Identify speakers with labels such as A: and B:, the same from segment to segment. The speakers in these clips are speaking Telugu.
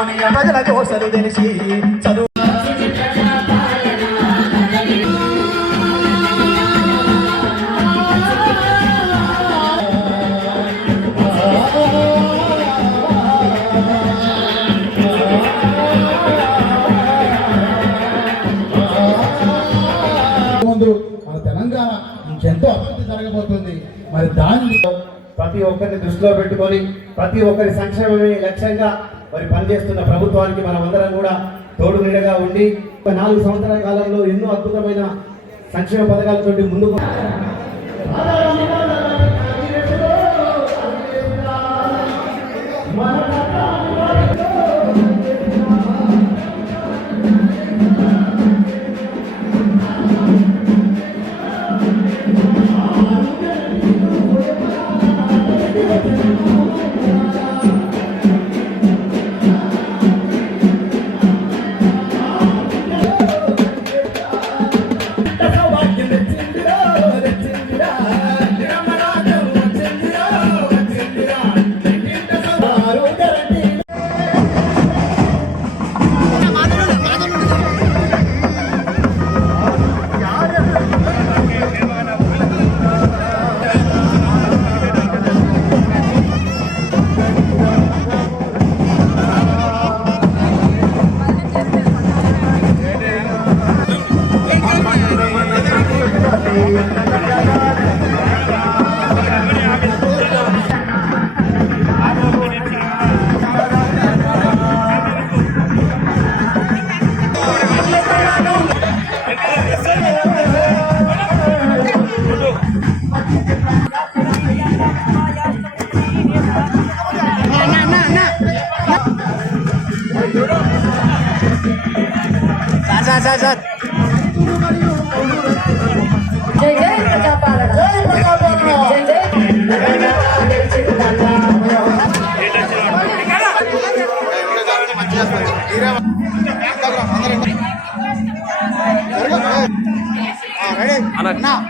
A: ప్రజల కోసలు తెలిసి చదువు
B: ముందు మన తెలంగాణ ఇంకెంతో అభివృద్ధి జరగబోతుంది మరి దాన్ని
C: ప్రతి ఒక్కరిని దృష్టిలో పెట్టుకొని ప్రతి ఒక్కరి సంక్షేమమే లక్ష్యంగా మరి పనిచేస్తున్న ప్రభుత్వానికి మనమందరం కూడా తోడు నీడగా ఉండి ఒక నాలుగు సంవత్సరాల కాలంలో ఎన్నో అద్భుతమైన సంక్షేమ పథకాలతోటి ముందుకు
D: Now.
E: No.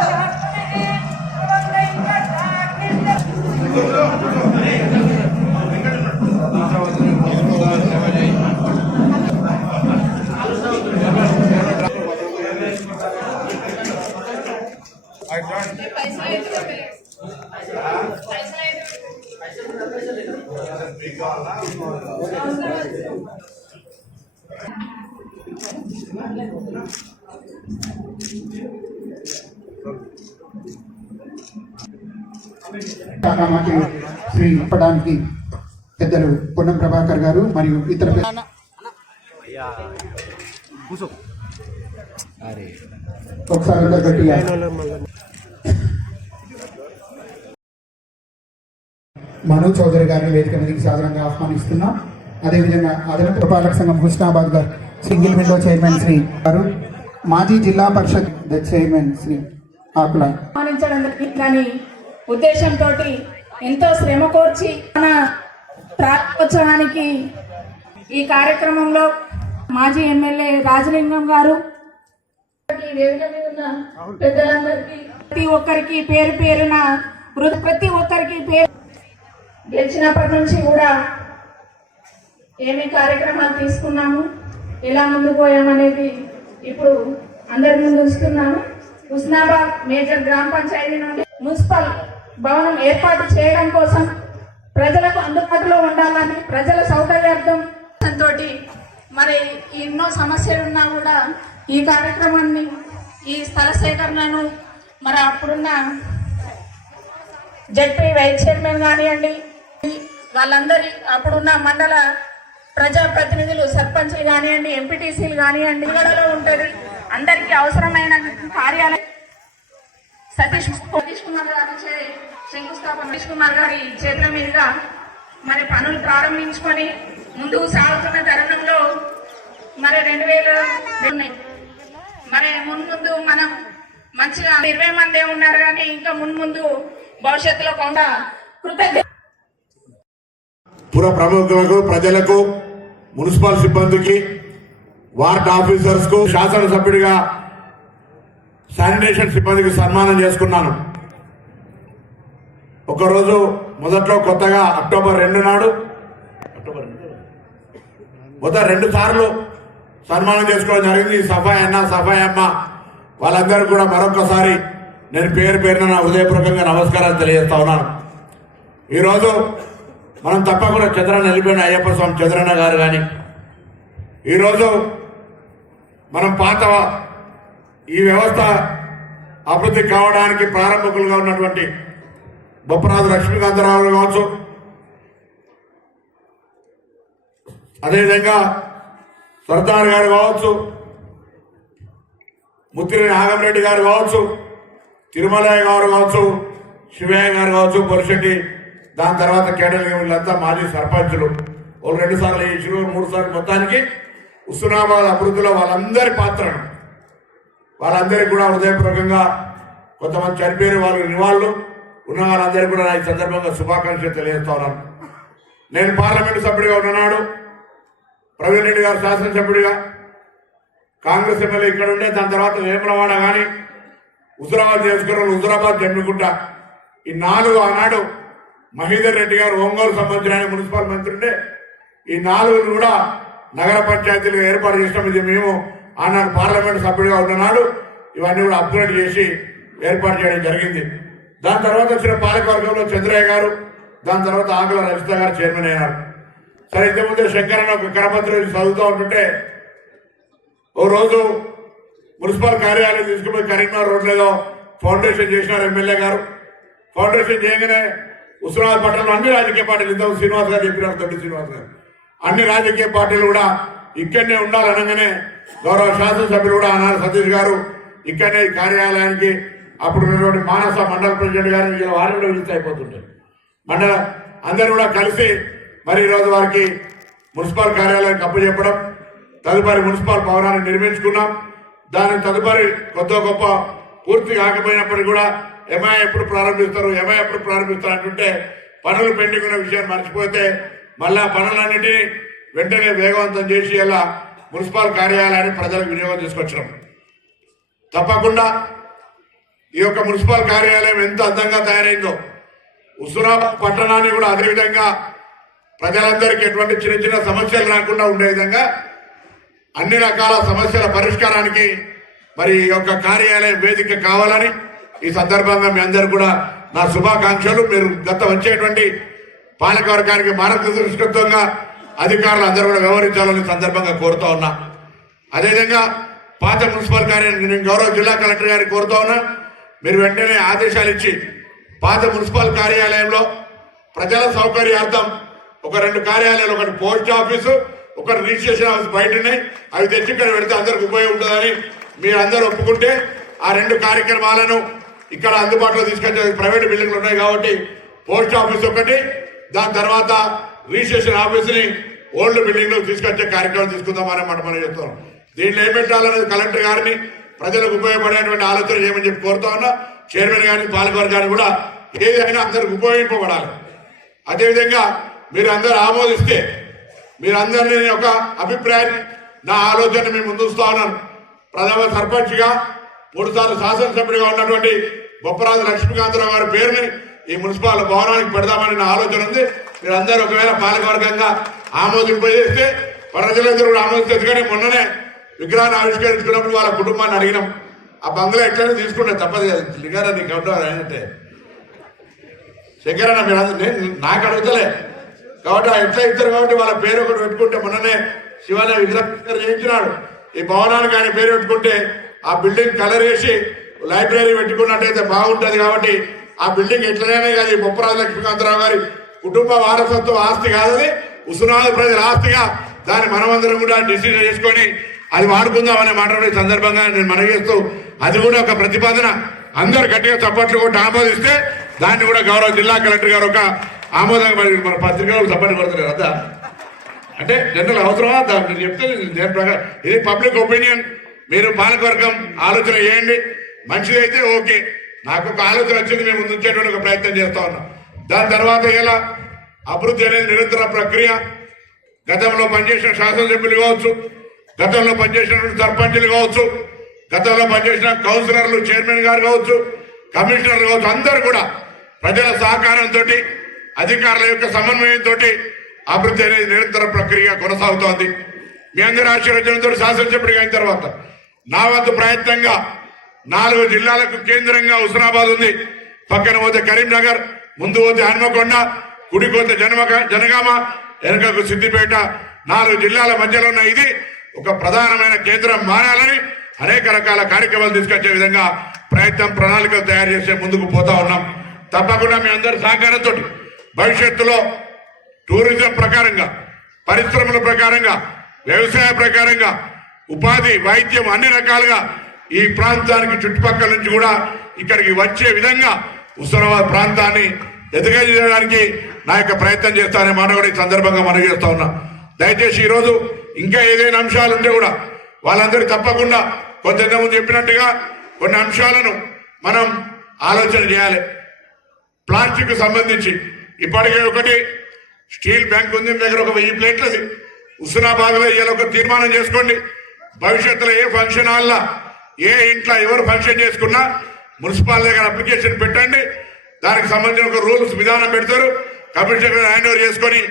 E: శ్రీ పెద్దలు పొన్నం ప్రభాకర్ గారు మరియు ఇతర ఒకసారి మను చౌదరి గారిని వేదిక మీదకి సాధారణంగా ఆహ్వానిస్తున్నాం. అదేవిధంగా అదనపు పురపాలక సంఘం హుస్నాబాద్ గారు సింగిల్ విండో చైర్మన్ శ్రీ గారు మాజీ జిల్లా పరిషత్ చైర్మన్ శ్రీ ఆకుల.
F: కానీ ఉద్దేశంతో ఎంతో శ్రమ కోర్చి మన ప్రారంభోత్సవానికి ఈ కార్యక్రమంలో మాజీ ఎమ్మెల్యే రాజలింగం గారు ప్రతి ఒక్కరికి పేరు పేరున ప్రతి ఒక్కరికి పేరు గెలిచినప్పటి నుంచి కూడా ఏమి కార్యక్రమాలు తీసుకున్నాము ఎలా ముందు పోయామనేది ఇప్పుడు అందరి ముందు ఉంచుతున్నాము హుస్నాబాద్ మేజర్ గ్రామ పంచాయతీ నుండి మున్సిపల్ భవనం ఏర్పాటు చేయడం కోసం ప్రజలకు అందుబాటులో ఉండాలని ప్రజల సౌకర్యార్థం తోటి మరి ఎన్నో సమస్యలు ఉన్నా కూడా ఈ కార్యక్రమాన్ని ఈ స్థల సేకరణను మరి అప్పుడున్న జడ్పీ వైస్ చైర్మన్ కానివ్వండి వాళ్ళందరి అప్పుడున్న మండల ప్రజా ప్రతినిధులు సర్పంచ్లు కానివ్వండి ఎంపీటీసీలు కానివ్వండి గడలో ఉంటుంది. అందరికీ అవసరమైన కార్యాలయం. సతీష్ సతీష్ కుమార్ గారు చే- శంకుస్థాపన సతీష్ కుమార్ గారి చేతుల మీదుగా మరి పనులు ప్రారంభించుకొని ముందుకు సాగుతున్న తరుణంలో మరి రెండు వేల ఉన్నాయి. మరి మున్ముందు మనం మంచిగా ఇరవై మందే ఉన్నారు కానీ ఇంకా మున్ముందు భవిష్యత్తులో కొంత కృతజ్ఞ
D: పుర ప్రముఖులకు ప్రజలకు మున్సిపల్ సిబ్బందికి వార్డ్ ఆఫీసర్స్కు శాసనసభ్యుడిగా శానిటేషన్ సిబ్బందికి సన్మానం చేసుకున్నాను. ఒకరోజు మొదట్లో కొత్తగా అక్టోబర్ రెండు నాడు అక్టోబర్ రెండు మొదట రెండు సార్లు సన్మానం చేసుకోవడం జరిగింది. ఈ సఫాయి అన్న సఫాయి అమ్మ వాళ్ళందరూ కూడా మరొకసారి నేను పేరు పేరున నా హృదయపూర్వకంగా నమస్కారాలు తెలియజేస్తా ఉన్నాను. ఈరోజు మనం తప్పకుండా చంద్రన్న వెళ్ళిపోయిన అయ్యప్ప స్వామి చంద్రన్న గారు కానీ ఈరోజు మనం పాత ఈ వ్యవస్థ అభివృద్ధి కావడానికి ప్రారంభకులుగా ఉన్నటువంటి బొప్పరాజు లక్ష్మీకాంతరావు కావచ్చు. అదేవిధంగా సర్దార్ గారు కావచ్చు ముత్తిరి నాగంరెడ్డి గారు కావచ్చు తిరుమలయ్య గారు కావచ్చు శివయ్య గారు కావచ్చు పొలిశెట్టి దాని తర్వాత కేడల్ వీళ్ళంతా మాజీ సర్పంచులు. వాళ్ళు రెండు సార్లు ఇచ్చిన మూడు సార్లు మొత్తానికి హుస్నాబాద్ అభివృద్ధిలో వాళ్ళందరి పాత్రను వాళ్ళందరికీ కూడా హృదయపూర్వకంగా కొంతమంది చనిపోయిన వాళ్ళు నివాళులు. ఉన్న వాళ్ళందరికీ కూడా నా ఈ సందర్భంగా శుభాకాంక్షలు తెలియజేస్తా ఉన్నాను. నేను పార్లమెంటు సభ్యుడిగా ఉన్ననాడు ప్రవీణ్ రెడ్డి గారు శాసనసభ్యుడిగా కాంగ్రెస్ ఎమ్మెల్యే ఇక్కడ ఉండే దాని తర్వాత వేములవాడ కానీ హుజురాబాద్ చేసుకున్న హుజురాబాద్ జమ్మికుంట ఈ నాలుగు ఆనాడు మహీధర్ రెడ్డి గారు ఒంగోలు సంబంధించిన మున్సిపల్ మంత్రి ఉండే ఈ నాలుగు కూడా నగర పంచాయతీలు ఏర్పాటు చేసినాం. ఇది మేము ఆనాడు పార్లమెంట్ సభ్యుడిగా ఉన్ననాడు ఇవన్నీ కూడా అప్గ్రేడ్ చేసి ఏర్పాటు చేయడం జరిగింది. దాని తర్వాత వచ్చిన పాలకవర్గంలో చంద్రయ్య గారు దాని తర్వాత ఆకుల రజిత గారు చైర్మన్ అయినారు. సరే ఇంతకుముందు శంకరన్న ఒక కరపత్రం చదువుతూ ఉంటుంటే ఓ రోజు మున్సిపల్ కార్యాలయం తీసుకుపోయి కరీంనగర్ రోడ్ ఫౌండేషన్ చేసినారు ఎమ్మెల్యే గారు. ఫౌండేషన్ చేయగానే ఉస్మానాబాద్ పట్టణంలో అన్ని రాజకీయ పార్టీలు ఇంతకు శ్రీనివాస్ గారు చెప్పినారు తొట్టి శ్రీనివాస్ గారు. అన్ని రాజకీయ పార్టీలు కూడా ఇక్కడనే ఉండాలనగానే గౌరవ శాసనసభ్యులు కూడా అన్నారు సతీష్ గారు ఇక్కడనే ఈ కార్యాలయానికి అప్పుడు ఉన్నటువంటి మానస మండల ప్రెసిడెంట్ గారు వీళ్ళ వారు కూడా విజిట్ అయిపోతుంటారు. మండల అందరూ కూడా కలిసి మరి ఈరోజు వారికి మున్సిపల్ కార్యాలయానికి అప్పచెప్పడం తదుపరి మున్సిపల్ భవనాన్ని నిర్మించుకున్నాం. దాని తదుపరి కొత్త గొప్ప పూర్తి కాకపోయినప్పటికీ కూడా ఎంఐ ఎప్పుడు ప్రారంభిస్తారు? ఎంఐ ఎప్పుడు ప్రారంభిస్తారు అంటుంటే పనులు పెండింగ్ ఉన్న విషయాన్ని మర్చిపోతే మళ్ళా పనులన్నిటినీ వెంటనే వేగవంతం చేసి ఇలా మున్సిపల్ కార్యాలయాన్ని ప్రజలకు వినియోగం తీసుకొచ్చినాం. తప్పకుండా ఈ యొక్క మున్సిపల్ కార్యాలయం ఎంత అందంగా తయారైందో హుస్నాబాద్ పట్టణాన్ని కూడా అదేవిధంగా ప్రజలందరికీ ఎటువంటి చిన్న చిన్న సమస్యలు రాకుండా ఉండే విధంగా అన్ని రకాల సమస్యల పరిష్కారానికి మరి ఈ యొక్క కార్యాలయం వేదిక కావాలని ఈ సందర్భంగా మీ అందరు కూడా నా శుభాకాంక్షలు. మీరు గత వచ్చేటువంటి పాలకవర్గానికి మార్గదర్శకత్వంగా అధికారులు అందరూ కూడా వ్యవహరించాలని సందర్భంగా కోరుతా ఉన్నా. అదేవిధంగా పాత మున్సిపల్ కార్యాలయం నేను గౌరవ జిల్లా కలెక్టర్ గారికి కోరుతా ఉన్నా. మీరు వెంటనే ఆదేశాలు ఇచ్చి పాత మున్సిపల్ కార్యాలయంలో ప్రజల సౌకర్యార్థం ఒక రెండు కార్యాలయాలు ఒకటి పోస్ట్ ఆఫీసు ఒకటి రిజిస్ట్రేషన్ ఆఫీస్ బయట ఉన్నాయి అవి తెచ్చి ఇక్కడ పెడితే అందరికి ఉపయోగం ఉంటుందని మీరు అందరూ ఒప్పుకుంటే ఆ రెండు కార్యక్రమాలను ఇక్కడ అందుబాటులో తీసుకొచ్చే ప్రైవేట్ బిల్డింగ్లు ఉన్నాయి కాబట్టి పోస్ట్ ఆఫీస్ ఒకటి దాని తర్వాత రిజిస్ట్రేషన్ ఆఫీస్ని ఓల్డ్ బిల్డింగ్లో తీసుకొచ్చే కార్యక్రమం తీసుకుందామని మాట మనం చెప్తున్నాం. దీంట్లో ఏం పెట్టాలనేది కలెక్టర్ గారిని ప్రజలకు ఉపయోగపడేటువంటి ఆలోచన చేయమని చెప్పి కోరుతా ఉన్నా. చైర్మన్ గారిని పాలకవర్గాన్ని కూడా ఏదైనా అందరికి ఉపయోగింపబడాలి. అదేవిధంగా మీరు అందరు ఆమోదిస్తే మీరందరినీ ఒక అభిప్రాయాన్ని నా ఆలోచన మేము ముందుస్తా ఉన్నాను. ప్రథమ సర్పంచ్గా మూడుసార్లు శాసనసభ్యుడిగా ఉన్నటువంటి బొప్పరాజు లక్ష్మీకాంతరావు గారి పేరుని ఈ మున్సిపల్ భవనానికి పెడదామని నా ఆలోచన ఉంది. మీరందరూ ఒకవేళ పాలకవర్గంగా ఆమోదింపజేస్తే ప్రజలందరూ కూడా ఆమోదిస్తే ఎందుకంటే మొన్ననే విగ్రహాన్ని ఆవిష్కరించుకున్నప్పుడు వాళ్ళ కుటుంబాన్ని అడిగినాం. ఆ బంగ్లా ఎట్లనే తీసుకుంటే తప్పదు కదా. లిగారా నీకు అవుతారు అంటే శంకరన్న మీరు నేను నాకు అడుగుతలే. కాబట్టి ఆ ఎట్లా ఇద్దరు కాబట్టి వాళ్ళ పేరు ఒకటి పెట్టుకుంటే మొన్ననే శివాలయ విగ్రహం చేయించినాడు. ఈ భవనానికి ఆయన పేరు పెట్టుకుంటే ఆ బిల్డింగ్ కలర్ వేసి లైబ్రరీ పెట్టుకున్నట్టయితే బాగుంటుంది కాబట్టి ఆ బిల్డింగ్ ఎట్లనే కాదు ఈ లక్ష్మీకాంతరావు గారి కుటుంబ వారసత్వ ఆస్తి కాదని ఉసునాది ప్రజల ఆస్తిగా దాన్ని మనమందరం కూడా డిసిజన్ చేసుకొని అది వాడుకుందామనే మాట్లాడే సందర్భంగా నేను మనవి చేస్తూ అది కూడా ఒక ప్రతిపాదన. అందరు గట్టిగా చప్పట్లు కొట్టి ఆమోదిస్తే దాన్ని కూడా గౌరవ జిల్లా కలెక్టర్ గారు ఒక ఆమోదం మన పత్రికలో చప్పట్లు కొడుతున్నారు. అంతా అంటే జనరల్ అవసరమా? దాన్ని చెప్తే నేను ప్రకారం ఇది పబ్లిక్ ఒపీనియన్. మీరు పాలకవర్గం ఆలోచన చేయండి. మంచిదైతే ఓకే. నాకు ఒక ఆలోచన వచ్చింది మేము ముందు ఉంచేటువంటి ఒక ప్రయత్నం చేస్తా ఉన్నాం. దాని తర్వాత ఎలా? అభివృద్ధి అనేది నిరంతర ప్రక్రియ. గతంలో పనిచేసిన శాసనసభ్యులు కావచ్చు గతంలో పనిచేసినటువంటి సర్పంచులు కావచ్చు గతంలో పనిచేసిన కౌన్సిలర్లు చైర్మన్ గారు కావచ్చు కమిషనర్లు కావచ్చు అందరూ కూడా ప్రజల సహకారంతో అధికారుల యొక్క సమన్వయంతో అభివృద్ధి అనేది నిరంతర ప్రక్రియ కొనసాగుతోంది. మీ అందరి ఆశీర్వచనంతో శాసనసభ్యుడిగా అయిన తర్వాత నా వంతు ప్రయత్నంగా నాలుగు జిల్లాలకు కేంద్రంగా హుస్నాబాద్ ఉంది. పక్కన పోతే కరీంనగర్ ముందు పోతే హన్మకొండ కుడికోతే జనమ జనమక జనగామ వెనకకు సిద్దిపేట. నాలుగు జిల్లాల మధ్యలో ఉన్న ఇది ఒక ప్రధానమైన కేంద్రం మారాలని అనేక రకాల కార్యక్రమాలు తీసుకొచ్చే విధంగా ప్రయత్నం ప్రణాళికలు తయారు చేసే ముందుకు పోతా ఉన్నాం. తప్పకుండా మీ అందరి సహకారంతో భవిష్యత్తులో టూరిజం ప్రకారంగా పరిశ్రమల ప్రకారంగా వ్యవసాయ ప్రకారంగా ఉపాధి వైద్యం అన్ని రకాలుగా ఈ ప్రాంతానికి చుట్టుపక్కల నుంచి కూడా ఇక్కడికి వచ్చే విధంగా హుస్నాబాద్ ప్రాంతాన్ని ఎదగజేయడానికి నా యొక్క ప్రయత్నం చేస్తానని మాట కూడా ఈ సందర్భంగా మనం చేస్తా ఉన్నా. దయచేసి ఈరోజు ఇంకా ఏదైనా అంశాలు ఉంటే కూడా వాళ్ళందరూ తప్పకుండా కొంతమంది చెప్పినట్టుగా కొన్ని అంశాలను మనం ఆలోచన చేయాలి. ప్లాస్టిక్ సంబంధించి ఇప్పటికే ఒకటి స్టీల్ బ్యాంక్ ఉంది దగ్గర ఒక వెయ్యి ప్లేట్లది. హుస్నాబాద్ ఇవాళ ఒక తీర్మానం చేసుకోండి. భవిష్యత్తులో ఏ ఫంక్షన్ హాల్లో ఏ ఇంట్లో ఎవరు ఫంక్షన్ చేసుకున్నా మున్సిపాల్ దగ్గర అప్లికేషన్ పెట్టండి. దానికి సంబంధించిన ఒక రూల్స్ విధానం పెడతారు. కమిషనర్ హ్యాండ్ ఓవర్ చేసుకొని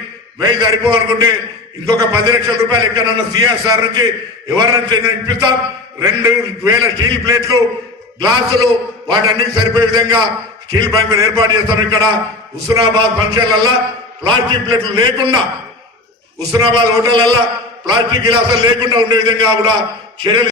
D: వెయ్యి సరిపోవాలనుకుంటే ఇంకొక పది లక్షల రూపాయలు ఎక్కడన్నా సిఎస్ఆర్ నుంచి ఎవరి నుంచి ఇప్పిస్తాం. రెండు వేల స్టీల్ ప్లేట్లు గ్లాసులు వాటన్నిటికి సరిపోయే విధంగా స్టీల్ బ్యాంకులు ఏర్పాటు చేస్తాం ఇక్కడ. హుస్నాబాద్ ఫంక్షన్లల్లా ప్లాస్టిక్ ప్లేట్లు లేకుండా హుస్నాబాద్ హోటళ్ళల్లా ప్లాస్టిక్ గిలాసులు లేకుండా ఉండే విధంగా కూడా చర్యలు